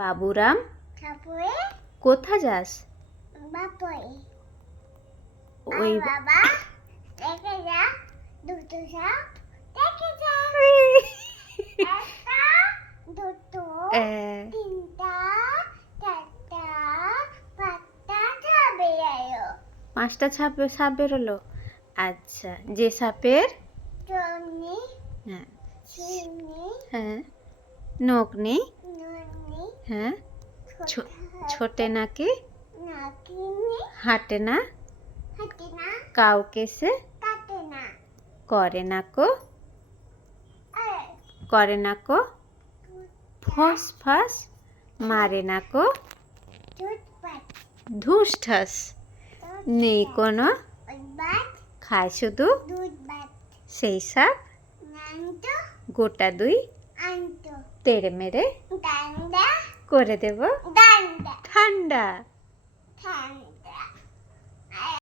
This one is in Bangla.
বাবুরাম তারপরে কোথা যাস? বাপরে ওই বাবা দেখে যা দুটো সাপ দেখে যা একটা দুটো তিনটা চারটা পাঁচটা সাপ বেরোলো পাঁচটা সাপ বেরোলো। আচ্ছা, যে সাপের চমনি হ্যাঁ চিমনি হ্যাঁ নখ নেই, ননি হ্যাঁ ছোটে নাকি, নাকিনি হাঁটে না, হাতে না কাউকে সে কাটে না করে না কো, আর করে না কো, ফস ফস মারে না কো, টুথপাত ধুস ঠাস নেই কোনো, বাট খায় শুধু দুধ বাট সেই সাপ নান্ত গোটা দুই আন্ত তেড়ে মেরে ডান্ডা করে দেব ডান্ডা ঠান্ডা। ঠান্ডা